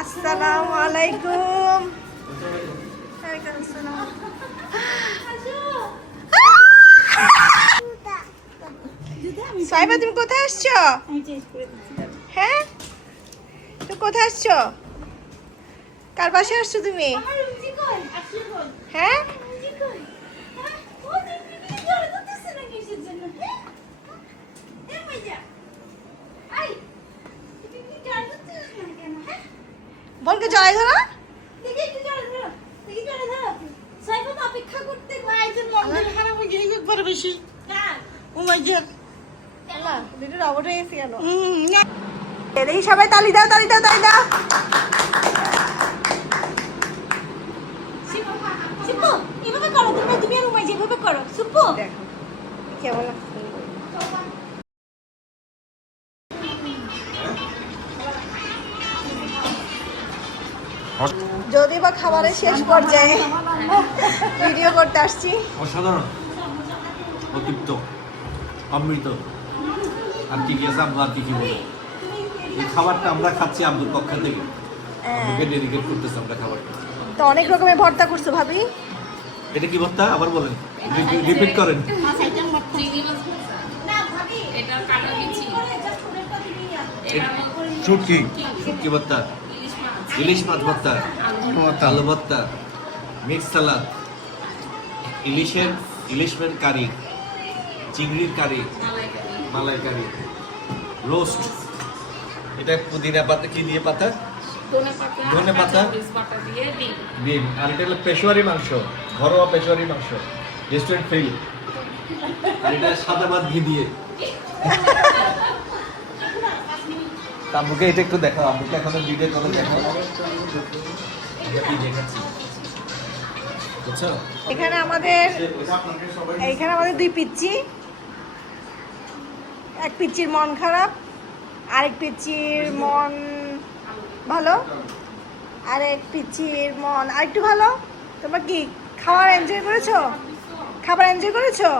আসসালামু আলাইকুম। ওয়ালাইকুম আসসালাম। সাইবা তুমি কোথায় আসছো? হ্যাঁ তো কোথায় আসছো? কার বাসায় আসছো তুমি? হ্যাঁ বলকে জড়াই ধরো। দেখি সবাই তালি দাও, তালি দাও, তালি দাও। এভাবে করো, তুমি আর উমাই যেভাবে করো সুপু। দেখো কেমন লাগছে। যদি বা খাবারের শেষ পর্যায়ে ভিডিও করতে আসছি। অসাধারণ, অতৃপ্ত, অমৃত। আর কি কি আছে আমরা আর কি কি বলবো। এই খাবারটা আমরা খাচ্ছি আব্দুর পক্ষ থেকে, আমাকে ডেডিকেট করতেছে আমরা খাবারটা। তো অনেক রকমের ভর্তা করছো ভাবি। এটা কি ভর্তা আবার বলেন, রিপিট করেন। শুটকি, শুটকি ভর্তা, ইলিশ মাছ ভর্তা, আলু ভর্তা, মিক্স সালাদ, ইলিশের কারি, চিংড়ির কারি, মালাই কারি, রোস্ট। এটা পুদিনা পাতা কি দিয়ে পাতা? ধনে পাতা ডিম। আর এটা হলো পেশোয়ারি মাংস, ঘরোয়া পেশোয়ারি মাংস, রেস্টুরেন্ট ফিল। আর এটা সাদা ভাত ঘি দিয়ে। আব্বুকে এটা একটু দেখাও, আব্বুকে এখনো ভিডিও করে দেখাও। এটা কি দেখাচ্ছি বুঝছো? এখানে আমাদের দুই পিচ্চি। এক পিচ্চির মন খারাপ, আরেক পিচ্চির মন ভালো, আরেক পিচ্চির মন আরেকটু ভালো। তোমরা কি খাবার এনজয় করেছো? খাবার এনজয় করেছো?